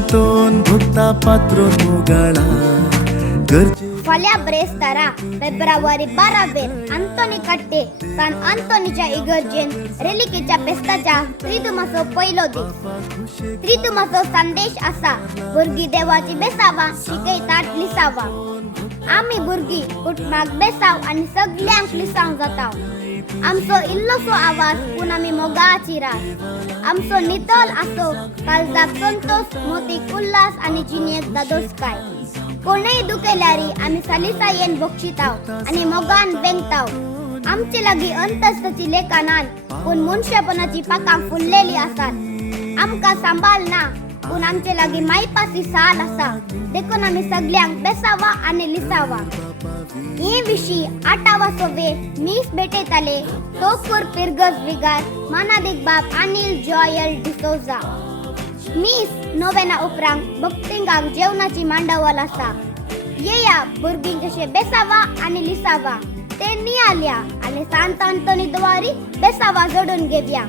सांगतोन भुक्ता पात्रोन मुगाळा गरजे फाल्या ब्रेस्तारा फेब्रुवारी 12 आंतोनी कट्टे सान आंतोनीच्या इगर्जेन रेलिकेच्या पेस्ताच्या त्रितुमाचो पहिलो दीस. त्रितुमाचो संदेश असा भुरगी देवाची बेसावा शिकयतात लिसावा. आम्ही भुरगी कुटुंबाक बेसाव आणि सगळ्यांक लिसाव जाताव. आमचो इल्लोसो आवाज पूण आमी मोगाची रास. आमचो नितळ आसो काळजाक संतोष मोतीक उल्हास आणि जिणेक दादोसकाय. कोणेय दुखेल्यारी आम्ही सालिसायेन बक्षिताव आणि मोगान बेंगताव. आमचे लागी अंतस्तची लेखा नाय पूण मनशापणाची पाकां फुललेली आसात. आमकां सांबाळ ना पूण आमचे लागी मायपासी साल आसा. देखून आम्ही सगळ्यांक बेसावा आणि लिसावा. हे विशी 8वाचो वेळ मीस भेटयताले तोकूर पिरगस विगार मानादिक बाब अनिल जॉयल डिसोजा. मीस नोवेना उपरांत भक्तिंगांक जेवणाची मांडावल आसा. येया भुरगींक कशे बेसावा आणि लिसावा ते नियाल्या आणि सांत आंतोनी द्वारी बेसावा जोडून घेवया.